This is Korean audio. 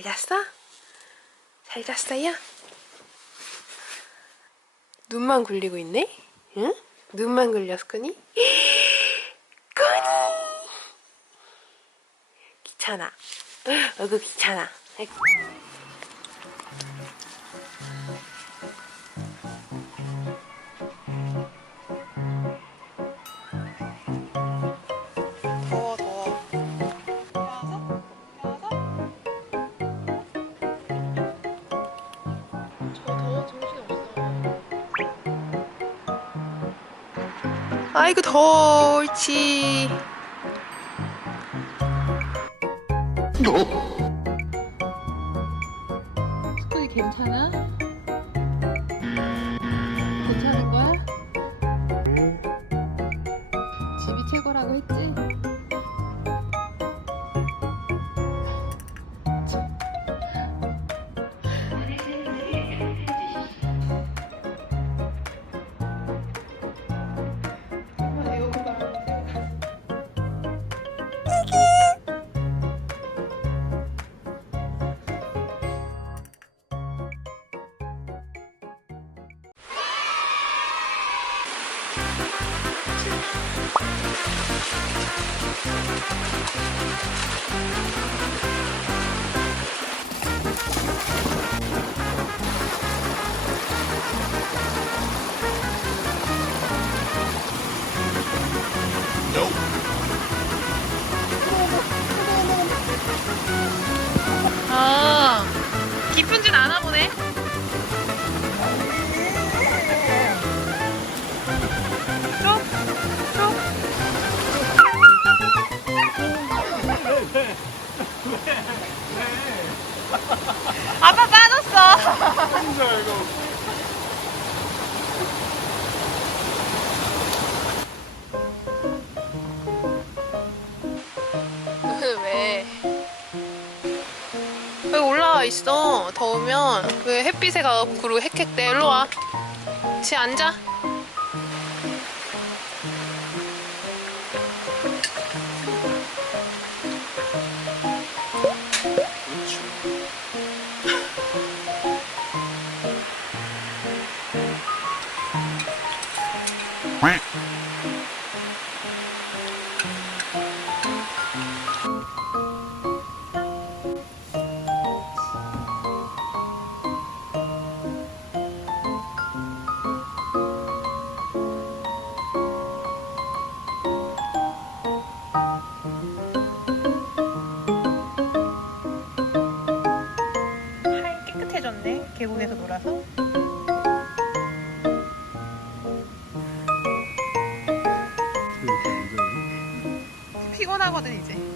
잘 잤어? 잘 잤어요? 눈만 굴리고 있네? 응? 눈만 굴렸어, 끄니? 끄니! 귀찮아. 어구, 귀찮아. 아이고. 아이고 더워 옳지 스쿨이 괜찮아? 괜찮은 거야? 집이 최고라고 했지? 아 기쁜진 않아 보네 빠졌어 왜? 여기 올라와 있어. 더우면 그 햇빛에 가고 그리고 헥헥대. 일로 와. 지 앉아. 깨끗해졌네. 계곡에서 놀아서. 피곤하거든 이제.